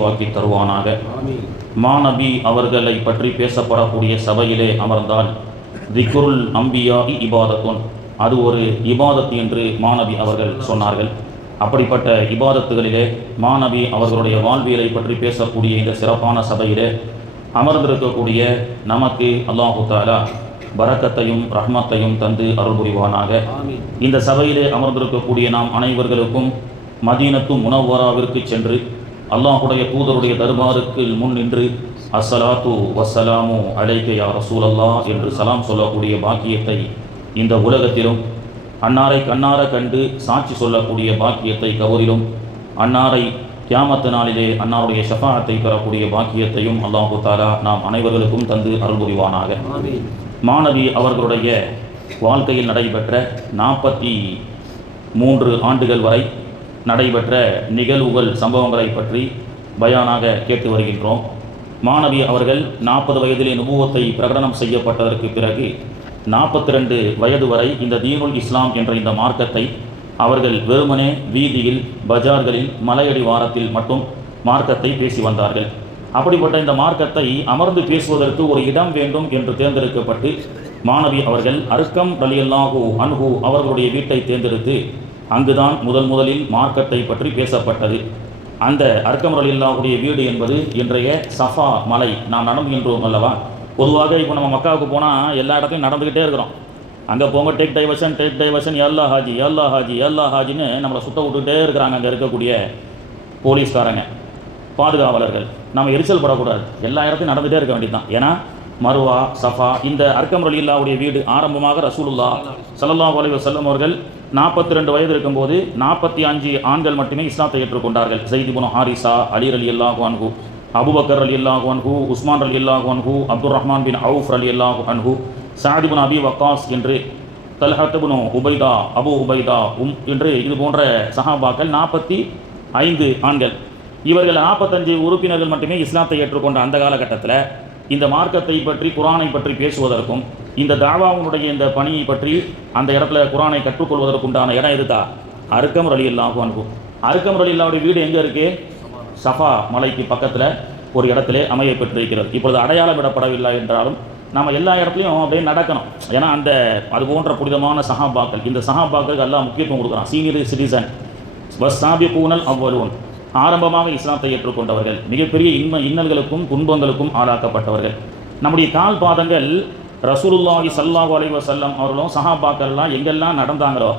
பாக்கி தருவானாக. மாநபி அவர்களை பற்றி பேசப்படக்கூடிய சபையிலே அமர்ந்தால் திக்ருல் அம்பியா இபாதத்துன், அது ஒரு இபாதத் என்று மாநபி அவர்கள் சொன்னார்கள். அப்படிப்பட்ட இபாதத்துகளிலே மாநபி அவர்களுடைய வாழ்வியலை பற்றி பேசக்கூடிய இந்த சிறப்பான சபையிலே அமர்ந்திருக்கக்கூடிய நமக்கு அல்லாஹு தஆலா பரக்கத்தையும் ரஹ்மத்தையும் தந்து அருள் புரிவானாக. இந்த சபையிலே அமர்ந்திருக்கக்கூடிய நாம் அனைவர்களுக்கும் மதீனத்து முனவ்வராவிற்கு சென்று அல்லாஹுடைய தூதருடைய தர்பாருக்கு முன் நின்று அஸ்ஸலாத்து வஸ்ஸலாமு அலைக யா ரசூலல்லாஹ் என்று சலாம் சொல்லக்கூடிய பாக்கியத்தை இந்த உலகத்திலும், அன்னாரை கண்ணார கண்டு சாட்சி சொல்லக்கூடிய பாக்கியத்தை கபரிலும், அன்னாரை கியாமத்து நாளிலே அன்னாருடைய ஷஃபாஅத்தை பெறக்கூடிய பாக்கியத்தையும் அல்லாஹு தஆலா நாம் அனைவர்களுக்கும் தந்து அருள் புரிவானாக. மாநபி அவர்களுடைய வாழ்க்கையில் நடைபெற்ற 43 ஆண்டுகள் வரை நடைபெற்ற நிகழ்வுகள் சம்பவங்களை பற்றி பயானாக கேட்டு வருகின்றோம். மாநபி அவர்கள் 40 வயதிலே நுபுவத்தை பிரகடனம் செய்யப்பட்டதற்கு பிறகு 42 வயது வரை இந்த தீனுல் இஸ்லாம் என்ற இந்த மார்க்கத்தை அவர்கள் வெறுமனே வீதியில், பஜார்களில், மலையடி வாரத்தில் மட்டும் மார்க்கத்தை பேசி வந்தார்கள். அப்படிப்பட்ட இந்த மார்க்கத்தை அமர்ந்து பேசுவதற்கு ஒரு இடம் வேண்டும் என்று தேர்ந்தெடுக்கப்பட்டு மாநபி அவர்கள் அர்க்கம் ரலியல்லாஹு அன்ஹு அவர்களுடைய வீட்டை தேர்ந்தெடுத்து அங்குதான் முதலில் மார்க்கத்தை பற்றி பேசப்பட்டது. அந்த அர்க்கம் ரலியல்லாஹுடைய வீடு என்பது இன்றைய சஃபா மலை. நாம் நடந்துகின்றோம் அல்லவா? பொதுவாக இப்போ நம்ம மக்காவுக்கு போனால் எல்லா இடத்தையும் நடந்துக்கிட்டே இருக்கிறோம். அங்கே போங்க டேக் டைவர்ஷன் எல்லா ஹாஜின்னு நம்மளை சுத்த விட்டுக்கிட்டே இருக்கிறாங்க அங்கே இருக்கக்கூடிய போலீஸ்காரங்க, பாதுகாவலர்கள். நம்ம எரிச்சல் படக்கூடாது, எல்லா இடத்தையும் நடந்துகிட்டே இருக்க வேண்டியது தான். ஏன்னா மருவா, சஃபா, இந்த அர்க்கம் ரலியல்லாஹுடைய வீடு ஆரம்பமாக ரசூலுல்லாஹ் ஸல்லல்லாஹு அலைஹி வஸல்லம் அவர்கள் 42 வயது இருக்கும்போது 45 ஆண்கள் மட்டுமே இஸ்லாத்தை ஏற்றுக்கொண்டார்கள். ஸைத் இப்னு ஹாரிஸா, அலி ரலியல்லாஹு அன்ஹு, அபூபக்கர் ரலியல்லாஹு அன்ஹு, உஸ்மான் ரலியல்லாஹு அன்ஹு, அப்துர் ரஹ்மான் பின் அவுஃப் ரலியல்லாஹு அன்ஹு, சஅத் இப்னு அபி வக்காஸ் என்று, தல்ஹத் இப்னு உபைதா, அபு உபைதா என்று இது போன்ற சஹாபாக்கள் 45 ஆண்கள். இவர்கள் 45 உறுப்பினர்கள் மட்டுமே இஸ்லாத்தை ஏற்றுக்கொண்ட அந்த காலகட்டத்தில் இந்த மார்க்கத்தை பற்றி, குர்ஆனை பற்றி பேசுவதற்கும், இந்த தாவாவுடைய இந்த பணியை பற்றி அந்த இடத்துல குர்ஆனை கற்றுக்கொள்வதற்குண்டான இடம் எதுதா? அர்க்கம் ரலியல்லாஹு அன்ஹு. அர்க்கம் ரலியல்லாஹுடைய வீடு எங்கே இருக்குது? சஃபா மலைக்கு பக்கத்தில் ஒரு இடத்திலே அமைய பெற்றிருக்கிறது. இப்பொழுது அடையாளம் விடப்படவில்லை என்றாலும் நம்ம எல்லா இடத்துலையும் அப்படியே நடக்கணும். ஏன்னா அந்த அது போன்ற புனிதமான சஹாபாக்கள், இந்த சஹாபாக்களுக்கு அல்லாஹ் முக்கியத்துவம் கொடுக்குறான். சீனியர் சிட்டிசன் வஸ்ஸாபிகூனல் அவ்வலூன், ஆரம்பமாக இஸ்லாத்தை ஏற்றுக்கொண்டவர்கள், மிகப்பெரிய இன்னல்களுக்கும் துன்பங்களுக்கும் ஆளாக்கப்பட்டவர்கள். நம்முடைய கால் பாதங்கள் ரசூலுல்லாஹி ஸல்லல்லாஹு அலைஹி வஸல்லம் அவர்களும் சஹாபாக்கள்லாம் எங்கெல்லாம் நடந்தாங்களோ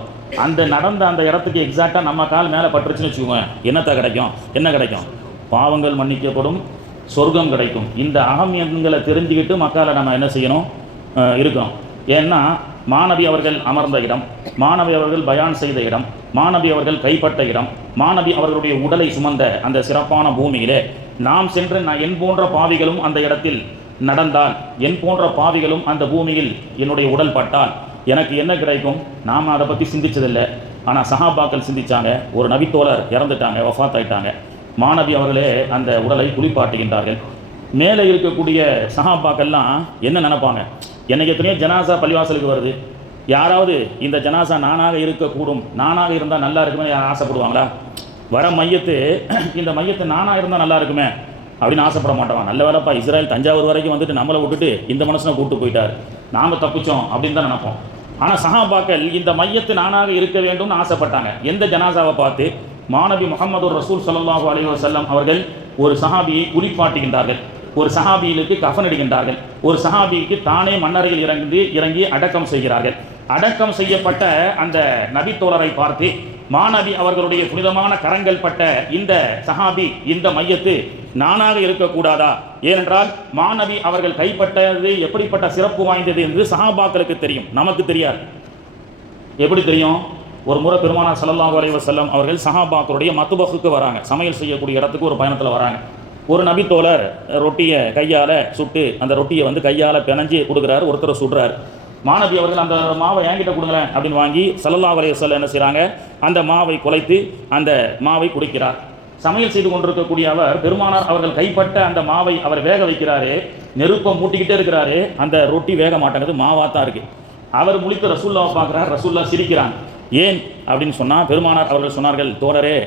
நடந்த அந்த இடத்துக்கு எக்ஸாக்டாக நம்ம கால் மேலே பட்டுருச்சுன்னு வச்சுக்கோங்க, என்னத்தை கிடைக்கும்? என்ன கிடைக்கும்? பாவங்கள் மன்னிக்கப்படும், சொர்க்கம் கிடைக்கும். இந்த அகமியங்களை தெரிஞ்சுக்கிட்டு மக்களை நம்ம என்ன செய்யணும்? இருக்கணும். ஏன்னா மாநபி அவர்கள் அமர்ந்த இடம், மாநபி அவர்கள் பயான் செய்த இடம், மாநபி அவர்கள் கைப்பட்ட இடம், மாநபி அவர்களுடைய உடலை சுமந்த அந்த சிறப்பான பூமியிலே நாம் சென்று என் போன்ற பாவிகளும் அந்த இடத்தில் நடந்தால், என் போன்ற பாவிகளும் அந்த பூமியில் என்னுடைய உடல் பட்டால் எனக்கு என்ன கிடைக்கும்? நாம் அதை பற்றி சிந்திச்சதில்லை. ஆனால் சஹாபாக்கள் சிந்திச்சாங்க. ஒரு நபித்தோழர் இறந்துட்டாங்க, வஃபாத் ஆயிட்டாங்க. மாநபி அவர்களே அந்த உடலை குளிப்பாட்டுகின்றார்கள். மேலே இருக்கக்கூடிய சஹாபாக்கள்லாம் என்ன நினைப்பாங்க? என்னைக்கு எத்தனையோ ஜனாசா பள்ளிவாசலுக்கு வருது, யாராவது இந்த ஜனாசா நானாக இருக்கக்கூடும், நானாக இருந்தால் நல்லா இருக்குமே ஆசைப்படுவாங்களா? வர மையத்து, இந்த மையத்து நானாக இருந்தால் நல்லா இருக்குமே அப்படின்னு ஆசைப்பட மாட்டாங்க. நல்ல வேலைப்பா, இஸ்ரேல் தஞ்சாவூர் வரைக்கும் வந்துட்டு நம்மளை விட்டுட்டு இந்த மனுஷனை கூப்பிட்டு போயிட்டார், நாம் தப்பிச்சோம் அப்படின்னு தான் நினைப்போம். ஆனால் சஹாபாக்கள் இந்த மையத்து நானாக இருக்க வேண்டும்னு ஆசைப்பட்டாங்க. எந்த ஜனாசாவை பார்த்து? மாநபி முஹம்மது ரசூல் ஸல்லல்லாஹு அலைஹி வஸல்லம் அவர்கள் ஒரு சஹாபியை குளிப்பாட்டுகின்றார்கள், ஒரு சஹாபியிலுக்கு கஃன் இடுகின்றார்கள், ஒரு சஹாபிக்கு தானே மண்ணறையில் இறங்கி அடக்கம் செய்கிறார்கள். அடக்கம் செய்யப்பட்ட அந்த நபித்தோழரை பார்த்து மாநபி அவர்களுடைய புனிதமான கரங்கள் பட்ட இந்த சஹாபி, இந்த மையத்து நானாக இருக்கக்கூடாதா? ஏனென்றால் மாநபி அவர்கள் கைப்பட்டது எப்படிப்பட்ட சிறப்பு வாய்ந்தது என்று சஹாபாக்களுக்கு தெரியும், நமக்கு தெரியாது. எப்படி தெரியும்? ஒரு முறை பெருமானார் ஸல்லல்லாஹு அலைஹி வஸல்லம் அவர்கள் சஹாபாக்களுடைய மத்பஹுக்கு வராங்க, சமையல் செய்யக்கூடிய இடத்துக்கு ஒரு பயணத்தில் வராங்க. ஒரு நபித்தோழர் ரொட்டியை கையால் சுட்டு அந்த ரொட்டியை கையால் பிணைஞ்சி கொடுக்குறாரு, ஒருத்தர் சுடுறாரு. மாநபி அவர்கள் அந்த மாவை என்கிட்ட கொடுங்களேன் அப்படின்னு வாங்கி ஸல்லல்லாஹு அலைஹி வஸல்லம் என்ன செய்கிறாங்க? அந்த மாவை குலைத்து அந்த மாவை குடிக்கிறார். சமையல் செய்து கொண்டிருக்கக்கூடிய அவர், பெருமானார் அவர்கள் கைப்பட்ட அந்த மாவை அவர் வேக வைக்கிறாரு, நெருப்பை மூட்டிக்கிட்டே இருக்கிறாரு. அந்த ரொட்டி வேக மாட்டேங்குது, மாவாக தான் இருக்குது. அவர் முழித்து ரசூல்லாவை பார்க்குறார், ரசூல்லா சிரிக்கிறாங்க. ஏன் அப்படின்னு சொன்னால், பெருமானார் அவர்கள் சொன்னார்கள், தோழரே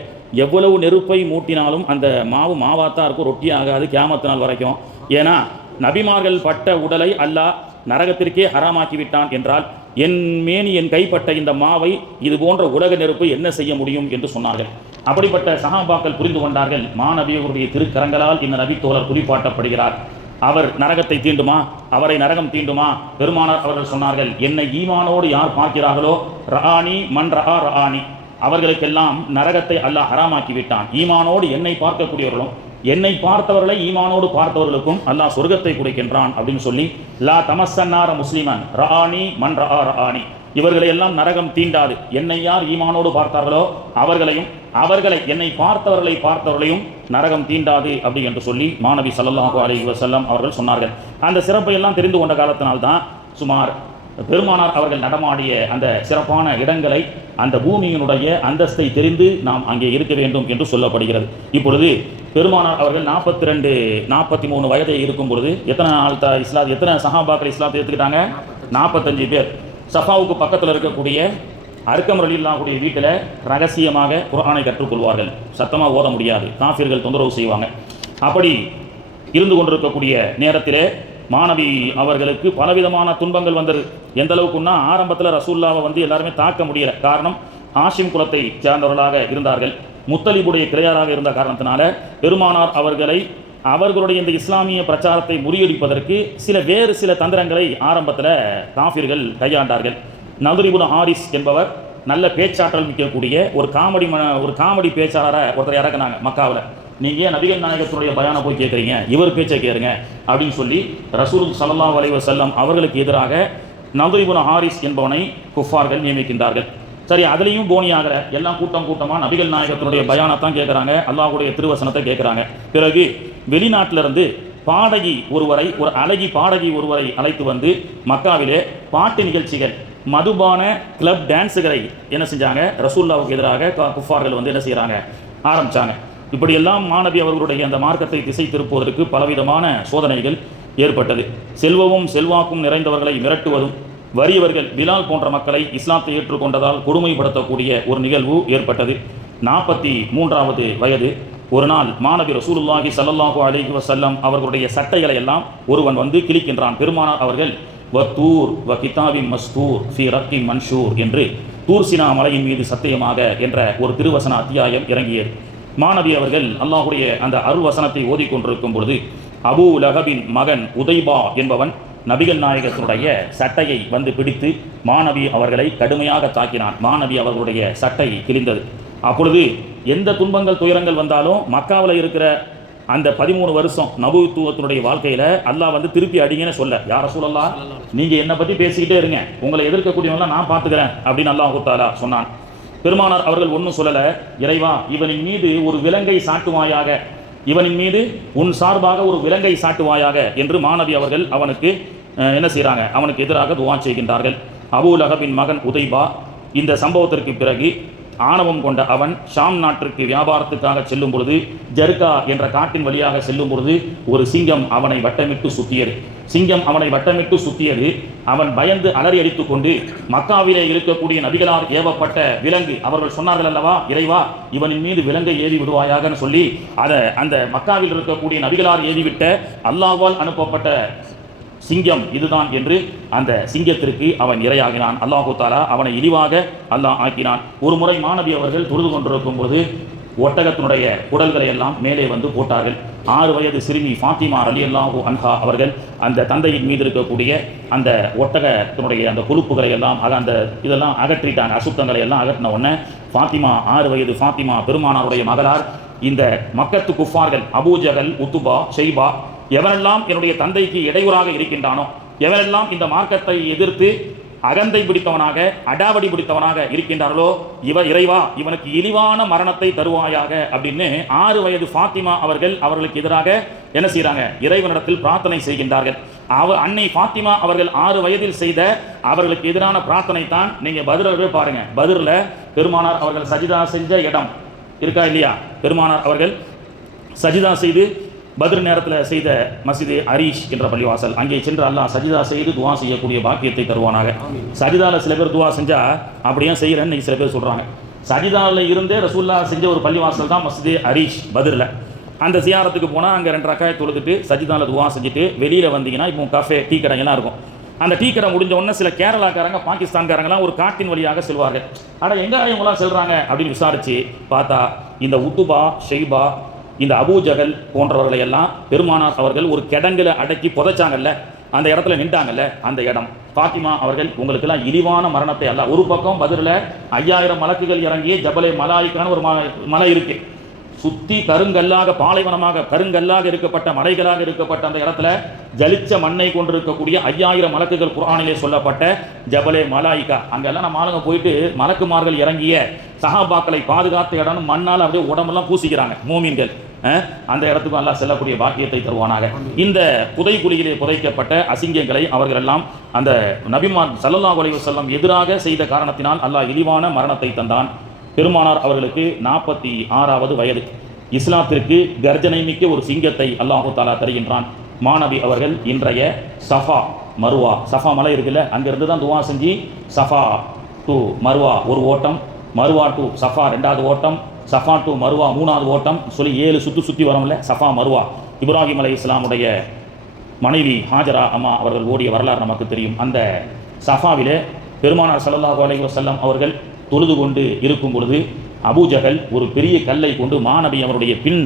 எவ்வளவு நெருப்பை மூட்டினாலும் அந்த மாவு மாவாத்தான் இருக்கும், ரொட்டி ஆகாது கியாமத்து நாள் வரைக்கும். ஏன்னா நபிமார்கள் பட்ட உடலை அல்லாஹ் நரகத்திற்கே ஹராமாக்கி விட்டான் என்றால் என் மேனி என் கைப்பட்ட இந்த மாவை இது போன்ற உலக நெருப்பு என்ன செய்ய முடியும் என்று சொன்னார்கள். அப்படிப்பட்ட சஹாபாக்கள் புரிந்து கொண்டார்கள், மாநபியவருடைய திருக்கரங்களால் இந்த நபி தோழர் குறிப்பாட்டப்படுகிறார், அவர் நரகத்தை தீண்டுமா, அவரை நரகம் தீண்டுமா? பெருமானார் அவர்கள் சொன்னார்கள், என்னை ஈமானோடு யார் பார்க்கிறார்களோ ரஆனி மன் ரஆ ரஆனி, அவர்களுக்கெல்லாம் நரகத்தை அல்லாஹ் ஹராமாக்கி விட்டான். ஈமானோடு என்னை பார்க்கக்கூடியவர்களும் என்னை பார்த்தவர்களை ஈமானோடு பார்த்தவர்களுக்கும் அல்லாஹ் சொர்க்கத்தை கொடுக்கின்றான் அப்படின்னு சொல்லி லா தமஸ்ஸன்னார முஸ்லிமன் ரஆனி மன் ரஆ ரஆனி, இவர்களை எல்லாம் நரகம் தீண்டாது, என்னை யார் ஈமானோடு பார்த்தார்களோ அவர்களையும் அவர்களை என்னை பார்த்தவர்களையும் நரகம் தீண்டாது அப்படி என்று சொல்லி மாநபி ஸல்லல்லாஹு அலைஹி வஸல்லம் அவர்கள் சொன்னார்கள். அந்த சிறப்பை எல்லாம் தெரிந்து கொண்ட காலத்தினால்தான் சுமார் பெருமானார் அவர்கள் நடமாடிய அந்த சிறப்பான இடங்களை, அந்த பூமியினுடைய அந்தஸ்தை தெரிந்து நாம் அங்கே இருக்க வேண்டும் என்று சொல்லப்படுகிறது. இப்பொழுது பெருமானார் அவர்கள் 43 வயதை இருக்கும் பொழுது எத்தனை சஹாபாக்கள் இஸ்லாத்தை எடுத்துக்கிட்டாங்க? 45 பேர். சஃபாவுக்கு பக்கத்தில் இருக்கக்கூடிய அர்க்கம் ரலியல்லாஹுடைய வீட்டில் ரகசியமாக குர்ஆனை கற்றுக்கொள்வார்கள். சத்தமாக ஓத முடியாது, காஃபிர்கள் தொந்தரவு செய்வாங்க. அப்படி இருந்து கொண்டிருக்கக்கூடிய நேரத்திலே மாநபி அவர்களுக்கு பலவிதமான துன்பங்கள் வந்தது. எந்த அளவுக்குன்னா ஆரம்பத்தில் ரசூல்லாவை எல்லாருமே தாக்க முடியல. காரணம், ஹாஷிம் குலத்தை சேர்ந்தவர்களாக இருந்தார்கள், முத்தலிபுடைய கிளையாராக இருந்த காரணத்தினால பெருமானார் அவர்களுடைய இந்த இஸ்லாமிய பிரச்சாரத்தை முறியடிப்பதற்கு வேறு சில தந்திரங்களை ஆரம்பத்தில் காஃபிர்கள் கையாண்டார்கள். நதுர் இப்னு ஹாரிஸ் என்பவர் நல்ல பேச்சாற்றல் மிக்கக்கூடிய ஒரு காமெடி பேச்சாளரை ஒருத்தர் இறக்குனாங்க மக்காவில். நீங்கள் ஏன் நபிகள் நாயகத்தினுடைய பயானை போய் கேட்குறீங்க, இவர் பேச்சை கேளுங்க அப்படின்னு சொல்லி ரசூல் ஸல்லல்லாஹு அலைஹி வஸல்லம் அவர்களுக்கு எதிராக நதுர் இப்னு ஹாரிஸ் என்பவனை குஃபார்கள் நியமிக்கின்றார்கள். சரி, அதுலேயும் போனியாகிற எல்லாம் கூட்டமாக நபிகள் நாயகத்தினுடைய பயானத்தான் கேட்குறாங்க, அல்லாஹ்வுடைய திருவசனத்தை கேட்குறாங்க. பிறகு வெளிநாட்டிலிருந்து ஒரு அழகி பாடகி ஒருவரை அழைத்து வந்து மக்காவிலே பாட்டு நிகழ்ச்சிகள், மதுபான கிளப் டான்ஸுகளை என்ன செஞ்சாங்க, ரசூலுல்லாஹ்வுக்கு எதிராக குஃபார்கள் என்ன செய்கிறாங்க, ஆரம்பித்தாங்க. இப்படியெல்லாம் மாநபி அவர்களுடைய அந்த மார்க்கத்தை திசை திருப்புவதற்கு பலவிதமான சோதனைகள் ஏற்பட்டது. செல்வமும் செல்வாக்கும் நிறைந்தவர்களை மிரட்டுவதும், வறியவர்கள் பிலால் போன்ற மக்களை இஸ்லாத்தை ஏற்றுக்கொண்டதால் கொடுமைப்படுத்தக்கூடிய ஒரு நிகழ்வு ஏற்பட்டது. 43வது வயது ஒரு நாள் மாநபி ரசூலுல்லாஹி ஸல்லல்லாஹு அலைஹி வஸல்லம் அவர்களுடைய சட்டைகளை எல்லாம் ஒருவன் கிழிக்கின்றான். பெருமானார் அவர்கள் வத்தூர் வ கிதாபின் மஸ்தூர் ஃபி ரக்கின் மன்ஷூர் என்று தூர் சினா மலையின் மீது சத்தியமாக என்ற ஒரு திருவசன அத்தியாயம் இறங்கியது. மாநபி அவர்கள் அல்லாஹுடைய அந்த அருள் வசனத்தை ஓதிக்கொண்டிருக்கும் பொழுது அபூ லஹபின் மகன் உதைபா என்பவன் நபிகள் நாயகத்தினுடைய சட்டையை பிடித்து மாநபி அவர்களை கடுமையாக தாக்கினான். மாநபி அவர்களுடைய சட்டை கிழிந்தது. அப்பொழுது எந்த துன்பங்கள் துயரங்கள் வந்தாலும் மக்காவில் இருக்கிற அந்த 13 வருஷம் நபுவத்துவத்தினுடைய வாழ்க்கையில் அல்லாஹ் திருப்பி அடிங்கன்னு சொல்ல, யார் ரசூலல்லாஹ் நீங்கள் என்னை பற்றி பேசிக்கிட்டே இருங்க, உங்களை எதிர்க்கக்கூடியவங்களாம் நான் பார்த்துக்கிறேன் அப்படின்னு அல்லாஹ் தஆலா சொன்னான். பெருமானார் அவர்கள் ஒன்றும் சொல்லலை, இறைவா இவனின் மீது ஒரு விலங்கை சாட்டுவாயாக, இவனின் மீது உன் சார்பாக ஒரு விலங்கை சாட்டுவாயாக என்று மாநபி அவர்கள் அவனுக்கு என்ன செய்கிறாங்க, அவனுக்கு எதிராக துஆ செய்கின்றார்கள். அபூ லஹபின் மகன் உதைபா இந்த சம்பவத்திற்கு பிறகு ஆணவம் கொண்ட அவன் ஷாம் நாட்டிற்கு வியாபாரத்துக்காக செல்லும் பொழுது ஜர்கா என்ற காட்டின் வழியாக செல்லும் பொழுது ஒரு சிங்கம் அவனை வட்டமிட்டு சுத்தியது. அவன் பயந்து அலறி அடித்துக் கொண்டு மக்காவிலே இருக்கக்கூடிய நபிகளால் ஏவப்பட்ட விலங்கு, அவர்கள் சொன்னார்கள் அல்லவா, இறைவா இவனின் மீது விலங்கை ஏவி விடுவாயாக சொல்லி அந்த மக்காவில் இருக்கக்கூடிய நபிகளால் ஏவிவிட்ட அல்லாஹ்வால் அனுப்பப்பட்ட சிங்கம் இதுதான் என்று அந்த சிங்கத்திற்கு அவன் இரையாகினான். அல்லாஹு தஆலா அவனை இழிவாக அல்லாஹ் ஆக்கினான். ஒரு முறை மாநபி அவர்கள் தொழுது கொண்டிருக்கும் போது ஒட்டகத்தினுடைய குடல்களை எல்லாம் மேலே போட்டார்கள். 6 வயது சிறுமி ஃபாத்திமா ரலியல்லாஹு அன்ஹா அவர்கள் அந்த தந்தையின் மீது இருக்கக்கூடிய அந்த ஒட்டகத்தினுடைய அந்த கொழுப்புகளை எல்லாம் இதெல்லாம் அகற்றிட்டாங்க. அசுத்தங்களை எல்லாம் அகற்றின உடனே ஃபாத்திமா 6 வயது ஃபாத்திமா பெருமானாருடைய மகளார் இந்த மக்கத்து குஃபார்கள் அபூஜகல் உத்துபா ஷைபா எவனெல்லாம் என்னுடைய தந்தைக்கு இடையூறாக இருக்கின்றானோ, எவனெல்லாம் இந்த மார்க்கத்தை எதிர்த்து அகந்தை பிடித்தவனாக அடாவடி பிடித்தவனாக இருக்கின்றார்களோ, இறைவா இவனுக்கு இழிவான மரணத்தை தருவாயாக அப்படின்னு 6 வயது ஃபாத்திமா அவர்களுக்கு எதிராக என்ன செய்கிறாங்க, இறைவனிடத்தில் பிரார்த்தனை செய்கின்றார்கள். அன்னை ஃபாத்திமா அவர்கள் 6 வயதில் செய்த அவர்களுக்கு எதிரான பிரார்த்தனை தான் நீங்கள் பத்ரில் பாருங்க. பத்ரில் பெருமானார் அவர்கள் சஜிதா செஞ்ச இடம் இருக்கா இல்லையா, பெருமானார் அவர்கள் சஜிதா செய்து பத்ர் நேரத்தில் செய்த மஸ்ஜிது அரீஷ் என்ற பள்ளிவாசல், அங்கே சென்று அல்லாஹ் சஜிதா செய்து துவா செய்யக்கூடிய பாக்கியத்தை தருவானாக. சஜிதாவில் சில பேர் துவா செஞ்சால் அப்படியே செய்கிறேன்னு சில பேர் சொல்கிறாங்க. சஜிதாவில் இருந்தே ரசூல்லா செஞ்ச ஒரு பள்ளிவாசல் தான் மஸ்ஜிதே அரீஷ் பத்ரில். அந்த ஜியாரத்துக்கு போனால் அங்கே 2 ரக்காயை தொழுதுட்டு சஜிதாவில் துவா செஞ்சுட்டு வெளியில் வந்தீங்கன்னா இப்போ காஃபே டீ கடைங்கெல்லாம் இருக்கும். அந்த டீ கடை முடிஞ்ச உடனே சில கேரளாக்காரங்க பாகிஸ்தான்காரங்களாம் ஒரு காட்டின் வழியாக செல்வார்கள். ஆனால் எங்கே இவங்களாம் செல்கிறாங்க அப்படின்னு விசாரித்து பார்த்தா இந்த உத்துபா ஷெய்பா இந்த அபூஜகல் போன்றவர்களை எல்லாம் பெருமானார் அவர்கள் ஒரு கிடங்கில் அடக்கி புதைச்சாங்கல்ல, அந்த இடத்துல நின்றாங்கல்ல, அந்த இடம். ஃபாத்திமா அவர்கள் உங்களுக்கெல்லாம் இழிவான மரணத்தை அல்ல. ஒரு பக்கம் பதிலில் 5000 மலக்குகள் இறங்கிய ஜபலே மலாய்க்கான ஒரு மலை இருக்கு. சுற்றி கருங்கல்லாக பாலைவனமாக கருங்கல்லாக இருக்கப்பட்ட மலைகளாக இருக்கப்பட்ட அந்த இடத்துல ஜலிச்ச மண்ணை கொண்டிருக்கக்கூடிய 5000 மலக்குகள் குர்ஆனிலே சொல்லப்பட்ட ஜபலே மலாய்கா. அங்கெல்லாம் நம்ம ஆளுங்க போயிட்டு மலக்குமார்கள் இறங்கிய சஹாபாக்களை பாதுகாத்த இடம் மண்ணால் அப்படியே உடம்பெல்லாம் பூசிக்கிறாங்க மூமின்கள். அந்த இடத்துக்கும் அல்லாஹ் செல்லக்கூடிய பாக்கியத்தை தருவானாக. இந்த புதைகுழியிலே புதைக்கப்பட்ட அசிங்கங்களை அவர்கள் எல்லாம் அந்த நபிமான் ஸல்லல்லாஹு அலைஹி வஸல்லம் எதிராக செய்த காரணத்தினால் அல்லாஹ் இழிவான மரணத்தை தந்தான். பெருமானார் அவர்களுக்கு 46வது வயது. இஸ்லாத்திற்கு கர்ஜனை மிக்க ஒரு சிங்கத்தை அல்லாஹு தாலா தருகின்றான். மாணவி அவர்கள் இன்றைய சஃபா மருவா, சஃபா மலை இருக்குல்ல, அங்கிருந்து தான் துவா செஞ்சு சஃபா டு மருவா ஒரு ஓட்டம், மருவா டு சஃபா 2வது ஓட்டம், சஃபா டு மருவா 3வது ஓட்டம் சொல்லி 7 சுற்றி வரோம்ல சஃபா மருவா. இப்ராஹிம் அலைஹிஸ்ஸலாமுடைய மனைவி ஹாஜரா அம்மா அவர்கள் ஓடிய வரலாறு நமக்கு தெரியும். அந்த சஃபாவிலே பெருமானார் ஸல்லல்லாஹு அலைஹி வஸல்லம் அவர்கள் தொழுது கொண்டு இருக்கும் பொழுது அபூஜகல் ஒரு பெரிய கல்லை கொண்டு மாணவி அவருடைய பின்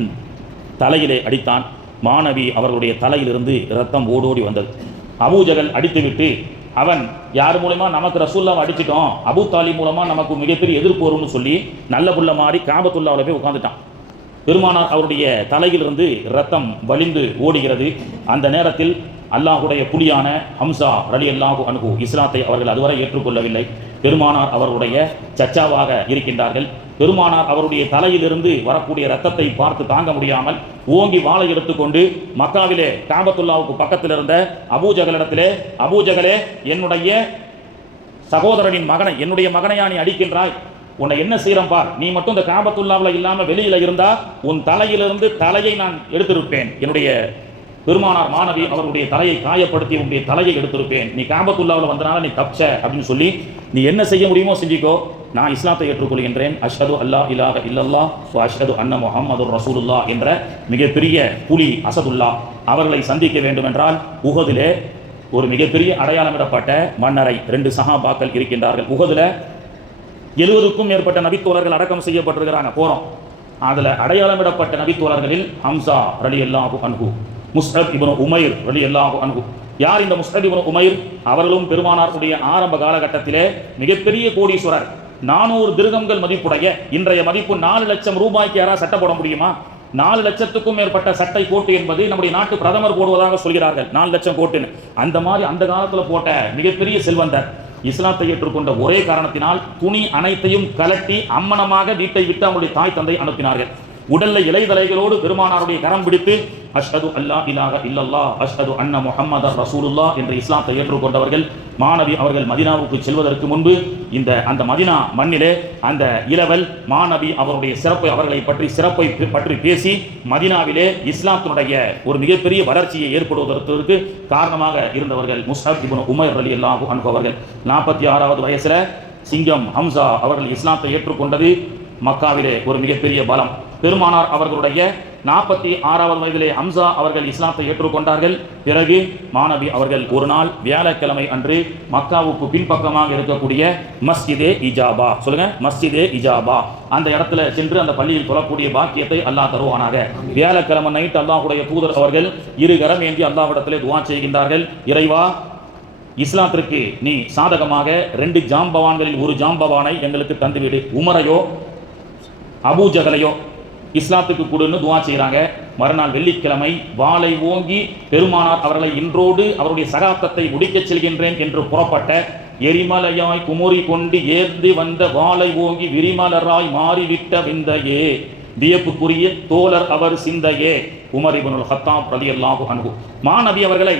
தலையிலே அடித்தான். மாணவி அவர்களுடைய தலையிலிருந்து இரத்தம் ஓடோடி வந்தது. அபூஜகல் அடித்துவிட்டு அவன் யார் மூலமா நமக்கு ரசூல்லாவை அடிச்சிட்டோம், அபூ தாலிப் மூலமா நமக்கு மிகப்பெரிய எதிர்ப்பு வரும்னு சொல்லி நல்ல புள்ள மாதிரி காபத்துல்லாவில் போய் உட்காந்துட்டான். பெருமானார் அவருடைய தலையிலிருந்து இரத்தம் வலிந்து ஓடுகிறது. அந்த நேரத்தில் அல்லாஹுடைய புலியான ஹம்சா ரலியல்லாஹு அன்ஹு இஸ்லாத்தை அவர்கள் அதுவரை ஏற்றுக்கொள்ளவில்லை. பெருமானார் அவருடைய சச்சாவாக இருக்கின்றார்கள். பெருமானார் அவருடைய தலையிலிருந்து வரக்கூடிய இரத்தத்தை பார்த்து தாங்க முடியாமல் ஓங்கி வாளை எடுத்துக்கொண்டு மக்காவிலே காபத்துல்லாவுக்கு பக்கத்தில் இருந்த அபூஜகலிடத்திலே, அபூஜகலே என்னுடைய சகோதரனின் மகனை, என்னுடைய மகனையா நீ அடிக்கின்றாய், உன்னை என்ன செய்யறேன் பார், நீ மட்டும் இந்த காபத்துல்லாவில் இல்லாமல் வெளியில் இருந்தா உன் தலையிலிருந்து தலையை நான் எடுத்திருப்பேன், என்னுடைய பெருமானார் மாணவி அவருடைய தலையை காயப்படுத்தி உன்னுடைய தலையை எடுத்திருப்பேன், நீ காபத்துல்லாவில் வந்தனால நீ தப்ச அப்படின்னு சொல்லி நீ என்ன செய்ய முடியுமோ செஞ்சிக்கோ, நான் இஸ்லாத்தை ஏற்றுக்கொள்கின்றேன், அஷ்ஹது அல்லா இலாஹ இல்லல்லாஹ் வ அஷ்ஹது அன்ன முஹம்மதுர் ரசூலுல்லாஹ் என்ற மிகப்பெரிய புலி அசதுல்லா அவர்களை சந்திக்க வேண்டுமென்றால் உஹதிலே ஒரு மிகப்பெரிய அடையாளமிடப்பட்ட மன்னரை 2 சஹாபாக்கள் இருக்கின்றார்கள். உஹதில் 70க்கும் மேற்பட்ட நபித்தோழர்கள் அடக்கம் செய்யப்பட்டிருக்கிறாங்க. போகிறோம், அதில் அடையாளமிடப்பட்ட நபித்தோழர்களில் ஹம்சா ரலியல்லாஹு அன்ஹு, முஸ்அப் இப்னு உமைர் ரலியல்லாஹு அன்ஹு. யார் இந்த முஸ்அப் இப்னு உமைர்? அவர்களும் பெருமானாருடைய ஆரம்ப காலகட்டத்திலே மிகப்பெரிய கோடீஸ்வரர். 400 திர்ஹம்கள் மதிப்புடைய, இன்றைய மதிப்பு 4 லட்சம் ரூபாய்க்கு யாராவது சட்டை போட முடியுமா? 4 லட்சத்துக்கும் மேற்பட்ட சட்டை கோட்டு என்பது நம்முடைய நாட்டு பிரதமர் போடுவதாக சொல்கிறார்கள். 4 லட்சம் கோட்டுன்னு. அந்த மாதிரி அந்த காலத்தில் போட்ட மிகப்பெரிய செல்வந்தர். இஸ்லாத்தை ஏற்றுக்கொண்ட ஒரே காரணத்தினால் துணி அனைத்தையும் கலட்டி அம்மனமாக வீட்டை விட்டு அவருடைய தாய் தந்தை அனுப்பினார்கள். உடல்ல இலைதலைகளோடு பெருமானாருடைய கரம் பிடித்து அஷ்ஹது அல்லா இலாஹ இல்லல்லாஹ் அஷ்ஹது அன்ன முஹம்மதர் ரசூலுல்லாஹ் என்ற இஸ்லாத்தை ஏற்றுக்கொண்டவர்கள். மாணவி அவர்கள் மதீனாவுக்கு செல்வதற்கு முன்பு அந்த மதீனா மண்ணிலே அந்த இளவல் மாணவி அவருடைய சிறப்பை, அவர்களை பற்றி பேசி மதீனாவிலே இஸ்லாத்தினுடைய ஒரு மிகப்பெரிய வளர்ச்சியை ஏற்படுவதற்கு காரணமாக இருந்தவர்கள் முஸ்அப் இப்னு உமைர் ரலியல்லாஹு அன்ஹு அவர்கள். 46வது வயசுல சிங்கம் ஹம்சா அவர்கள் இஸ்லாத்தை ஏற்றுக்கொண்டது மக்காவிலே ஒரு மிகப்பெரிய பலம். பெருமானார் அவர்களுடைய 46வது வயதிலே ஹம்சா அவர்கள் இஸ்லாத்தை ஏற்றுக்கொண்டார்கள். பிறகு மாணவி அவர்கள் ஒரு நாள் வியாழக்கிழமை அன்று மக்காவுக்கு பின்பக்கமாக இருக்கக்கூடிய மஸ்ஜிதே இஜாபா, சொல்லுங்க மஸ்ஜிதே இஜாபா, அந்த இடத்துல சென்று அந்த பள்ளியில் தொழக்கூடிய பாக்கியத்தை அல்லாஹ் தருவானாக. வியாழக்கிழமை நைட் அல்லாஹுடைய தூதர் அவர்கள் 2 கரம் ஏந்தி அல்லாஹ்விடத்திலே துஆ செய்கின்றார்கள். இறைவா, இஸ்லாத்திற்கு நீ சாதகமாக 2 ஜாம்பவான்களில் ஒரு ஜாம்பவானை எங்களுக்கு தந்துவிடு, உமரையோ அபூஜகலையோ இஸ்லாத்துக்கு கொடுன்னு துவா செய்கிறாங்க. மறுநாள் வெள்ளிக்கிழமை வாளை ஓங்கி பெருமானார் அவர்களை இன்றோடு அவருடைய சகாப்தத்தை முடிக்கச் செல்கின்றேன் என்று புறப்பட்ட எரிமலையாய் குமுறி கொண்டு ஏர்ந்து வந்த வாளை ஓங்கி விரிமலராய் மாறிவிட்ட விந்தையே, வியப்புக்குரிய தோழர் அவர் சிந்தையே உமர் இப்னுல் கத்தாப் ரலியல்லாஹு அன்ஹு. மாநபி அவர்களை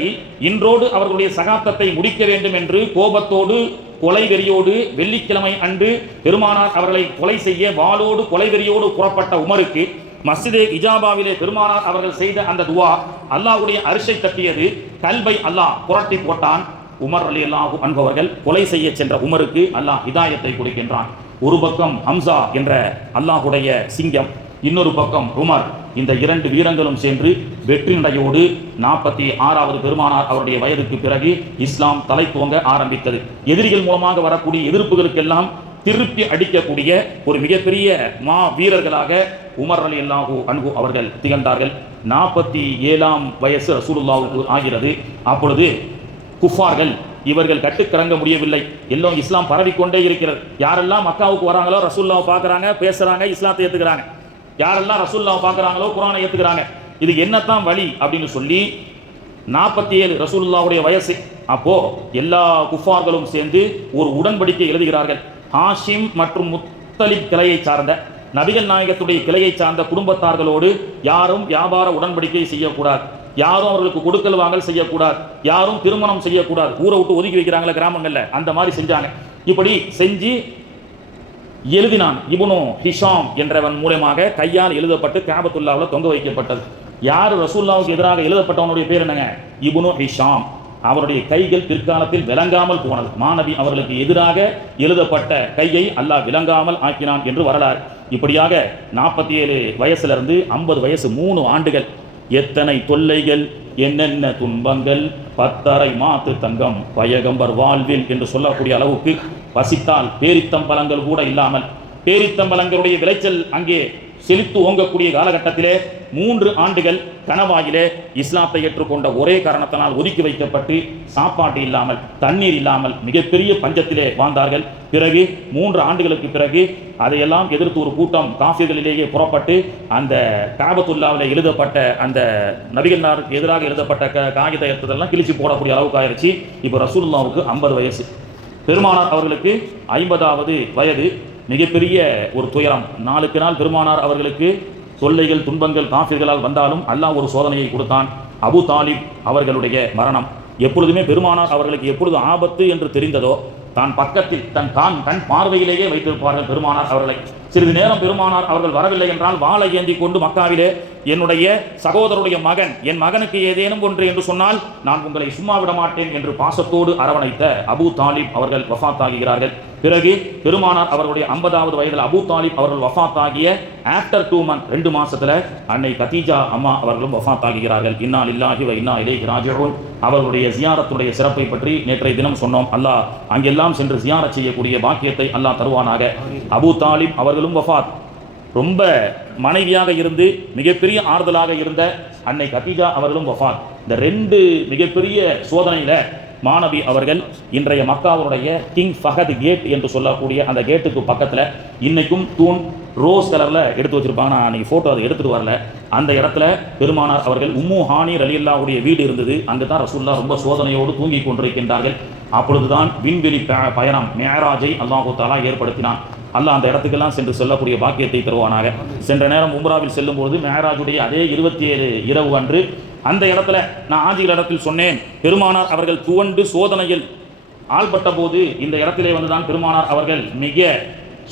இன்றோடு அவர்களுடைய சகாப்தத்தை முடிக்க வேண்டும் என்று கோபத்தோடு கொலை வெறியோடு வெள்ளிக்கிழமை அன்று பெருமானார் அவர்களை கொலை செய்ய வாளோடு கொலை வெறியோடு புறப்பட்ட உமருக்கு மஸ்ஜிதே இஜாபாவிலே பெருமானார் அவர்கள் செய்த அந்த துவா அல்லாஹ்வுடைய அரிசை தட்டியது. கல்பை அல்லாஹ் புரட்டி போட்டான். உமர் ரலியல்லாஹு அன்ஹு அவர்கள் கொலை செய்ய சென்ற உமருக்கு அல்லாஹ் ஹிதாயத்தை கொடுக்கின்றான். ஒரு பக்கம் ஹம்சா என்ற அல்லாஹுடைய சிங்கம், இன்னொரு பக்கம் உமர். இந்த இரண்டு வீரங்களும் சென்று வெற்றி நடையோடு 46வது பெருமானார் அவருடைய வயதுக்கு பிறகு இஸ்லாம் தலை துவங்க ஆரம்பித்தது. எதிரிகள் மூலமாக வரக்கூடிய எதிர்ப்புகளுக்கெல்லாம் திருப்பி அடிக்கக்கூடிய ஒரு மிகப்பெரிய மா வீரர்களாக உமர் ரலியல்லாஹு அன்ஹு அவர்கள் திகழ்ந்தார்கள். 47ஆம் வயசு ரசூலுல்லாஹுக்கு ஆகிறது. அப்பொழுது குஃபார்கள் இவர்கள் கட்டுக்கடங்க முடியவில்லை. எல்லாம் இஸ்லாம் பரவிக்கொண்டே இருக்கிறது. யாரெல்லாம் மக்காவுக்கு வராங்களோ ரசூலுல்லாஹை பார்க்குறாங்க, பேசுகிறாங்க, இஸ்லாத்தை ஏற்றுக்கிறாங்க. யாரெல்லாம் ரசூலுல்லாஹை பார்க்குறாங்களோ குர்ஆனை ஏற்றுக்கிறாங்க. இது என்னத்தான் வழி அப்படின்னு சொல்லி 47 ரசூலுல்லாஹுடைய வயசு. அப்போ எல்லா குஃபார்களும் சேர்ந்து ஒரு உடன்படிக்கை எழுதுகிறார்கள். ஹாஷிம் மற்றும் முத்தலிப் கிளையை சார்ந்த, நபிகள் நாயகத்துடைய கிளையை சார்ந்த குடும்பத்தார்களோடு யாரும் வியாபார உடன்படிக்கை செய்யக்கூடாது, யாரும் அவர்களுக்கு கொடுக்கல் வாங்கல் செய்யக்கூடாது, யாரும் திருமணம் செய்யக்கூடாது. ஊரை விட்டு ஒதுக்கி வைக்கிறாங்களே கிராமங்கள்ல, அந்த மாதிரி செஞ்சாங்க. இப்படி செஞ்சு எழுதினான். இப்னு ஹிஷாம் என்றவன் மூலமாக கையால் எழுதப்பட்டு காபத்துல்லாவில் தொங்க வைக்கப்பட்டது. யார் ரசூலுல்லாஹுக்கு எதிராக எழுதப்பட்டவனுடைய பேர் என்னங்க? இப்னு ஹிஷாம். அவருடைய கைகள் பிற்காலத்தில் விளங்காமல் போனது. மாநபி அவர்களுக்கு எதிராக எழுதப்பட்ட கையை அல்லாஹ் விளங்காமல் ஆக்கினான் என்று வரலாறு. இப்படியாக 47 வயசுலேருந்து 50 வயசு 3 ஆண்டுகள் எத்தனை தொல்லைகள், என்னென்ன துன்பங்கள், 10 மாத்து தங்கம் பயகம்பர் வாழ்வில் என்று சொல்லக்கூடிய அளவுக்கு பசித்தால் பேரித்தம்பலங்கள் கூட இல்லாமல், பேரித்தம்பலங்களுடைய விளைச்சல் அங்கே செழித்து ஓங்கக்கூடிய காலகட்டத்திலே 3 ஆண்டுகள் கணவாயிலே இஸ்லாத்தை ஏற்றுக்கொண்ட ஒரே காரணத்தினால் ஒதுக்கி வைக்கப்பட்டு சாப்பாட்டு இல்லாமல், தண்ணீர் இல்லாமல் மிகப்பெரிய பஞ்சத்திலே வாழ்ந்தார்கள். பிறகு 3 ஆண்டுகளுக்கு பிறகு அதையெல்லாம் எதிர்த்து ஒரு கூட்டம் காஃபிர்களிலேயே புறப்பட்டு அந்த காபத்துல்லாவில் எழுதப்பட்ட அந்த நபிகள்னாருக்கு எதிராக எழுதப்பட்ட காகித எடுத்ததெல்லாம் கிழிச்சு போடக்கூடிய அளவுக்கு ஆயிடுச்சு. இப்போ ரசூலுல்லாஹுக்கு 50 வயசு, பெருமானார் அவர்களுக்கு 50வது வயது. மிகப்பெரிய ஒரு துயரம். நாளுக்கு நாள் பெருமானார் அவர்களுக்கு தொல்லைகள், துன்பங்கள் காஃபிர்களால் வந்தாலும் அல்லாஹ் ஒரு சோதனையை கொடுத்தான். அபு தாலிப் அவர்களுடைய மரணம். எப்பொழுதுமே பெருமானார் அவர்களுக்கு எப்பொழுது ஆபத்து என்று தெரிந்ததோ தான் பக்கத்தில் கண் பார்வையிலேயே வைத்திருப்பார்கள் பெருமானார் அவர்களை. சிறிது நேரம் பெருமானார் அவர்கள் வரவில்லை என்றால் வாளை ஏந்தி கொண்டு மக்காவிலே என்னுடைய சகோதரருடைய மகன், என் மகனுக்கு ஏதேனும் ஒன்று என்று சொன்னால் நான் உங்களை சும்மா விட மாட்டேன் என்று பாசத்தோடு அரவணைத்த அபு தாலிப் அவர்கள் வஃபாத் ஆகிறார்கள். பிறகு பெருமானார் அவர்களுடைய 50வது வயதில் அபு தாலிப் அவர்கள் வஃபாத் ஆகிய ஆஃப்டர் 2 months 2 மாசத்துல அன்னை கதீஜா அம்மா அவர்களும் வஃபாத் ஆகிறார்கள். இன்னா லில்லாஹி வ இன்னா இலைஹி ராஜிஊன். அவர்களுடைய ஜியாரத்துடைய சிறப்பை பற்றி நேற்றைய தினம் சொன்னோம். அல்லாஹ் அங்கெல்லாம் சென்று ஜியாரத் செய்யக்கூடிய பாக்கியத்தை அல்லாஹ் தருவானாக. அபு தாலிப் அவர்களும் வஃபாத். ரொம்ப மனைவியாக இருந்து மிகப்பெரிய ஆறுதலாக இருந்த அன்னை கதீஜா அவர்களும் வஃபாத். இந்த 2 மிகப்பெரிய சோதனையில மாநபி அவர்கள் இன்றைய மக்காவுடைய கிங் ஃபஹத் கேட் என்று சொல்லக்கூடிய அந்த கேட்டுக்கு பக்கத்தில் இன்னைக்கும் தூண் ரோஸ் கலரில் எடுத்து வச்சிருப்பாங்க. நான் அன்றைக்கி ஃபோட்டோ அதை எடுத்துகிட்டு வரல. அந்த இடத்துல பெருமானார் அவர்கள் உம்மு ஹானி ரலியல்லாஹுடைய வீடு இருந்தது. அங்கே தான் ரசூலுல்லாஹ் ரொம்ப சோதனையோடு தூங்கி கொண்டிருக்கின்றார்கள். அப்பொழுதுதான் விண்வெளி பயணம் மேராஜை அல்லாஹு தஆலா ஏற்படுத்தினான். அல்லாஹ் அந்த இடத்துக்கெல்லாம் சென்று செல்லக்கூடிய பாக்கியத்தை தருவானாக. சென்ற நேரம் உம்ராவில் செல்லும்போது மேராஜுடைய அதே 27 இரவு அன்று அந்த இடத்துல நான் ஆஜிகள் இடத்தில் சொன்னேன், பெருமானார் அவர்கள் துவண்டு சோதனையில் ஆள்பட்ட போது இந்த இடத்திலே வந்துதான் பெருமானார் அவர்கள் மிக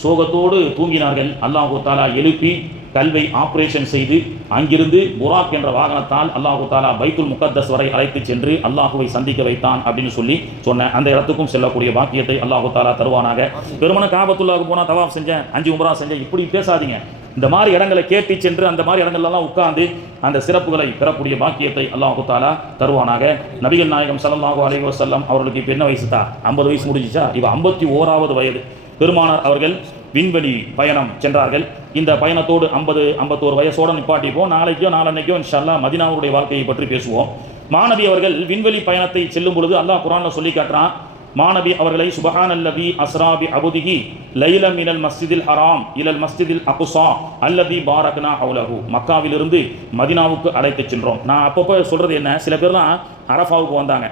சோகத்தோடு தூங்கினார்கள். அல்லாஹு தஆலா எழுப்பி கல்வை ஆபரேஷன் செய்து அங்கிருந்து புராக் என்ற வாகனத்தால் அல்லாஹு தஆலா பைத்துல் முகத்தஸ் வரை அழைத்து சென்று அல்லாஹுவை சந்திக்க வைத்தான் அப்படின்னு சொல்லி சொன்ன அந்த இடத்துக்கும் செல்லக்கூடிய பாக்கியத்தை அல்லாஹு தஆலா தருவானாக. பெருமன காபத்துல்லாஹுக்கு போனால் தவாஃப் செஞ்சேன், 5 உம்ரா செஞ்சேன், இப்படி பேசாதீங்க. இந்த மாதிரி இடங்களை கேட்டு சென்று அந்த மாதிரி இடங்கள்லாம் உட்கார்ந்து அந்த சிறப்புகளை பெறக்கூடிய பாக்கியத்தை அல்லாஹு தஆலா தருவானாக. நபிகள் நாயகம் ஸல்லல்லாஹு அலைஹி வஸல்லம் அவர்களுக்கு இப்போ என்ன வயசு தான்? 50 வயசு முடிஞ்சிச்சா? இவ 51வது வயது. பெருமானார் அவர்கள் விண்வெளி பயணம் சென்றார்கள். இந்த பயணத்தோடு 51 வயசோடு நிப்பாட்டிப்போம். நாளைக்கோ நாளன்னைக்கோ இன்ஷா அல்லாஹ் மதீனாவுடைய வாழ்க்கையை பற்றி பேசுவோம். மாநபி அவர்கள் விண்வெளி பயணத்தை செல்லும் பொழுது அல்லாஹ் குர்ஆனில் சொல்லி காட்டுறான். மாநபி அவர்களை சுபஹானல்லதி அஸ்ரா பி அபுதிஹி லைல மினல் மஸ்ஜிதில் ஹராம் இலல் மஸ்ஜிதில் அக்ஸா அல்லதி பாரக்னா ஹவுலஹு. மக்காவிலிருந்து மதீனாவுக்கு அழைத்து சென்றோம். நான் அப்பப்போ சொல்கிறது என்ன, சில பேர்லாம் அரஃபாவுக்கு வந்தாங்க.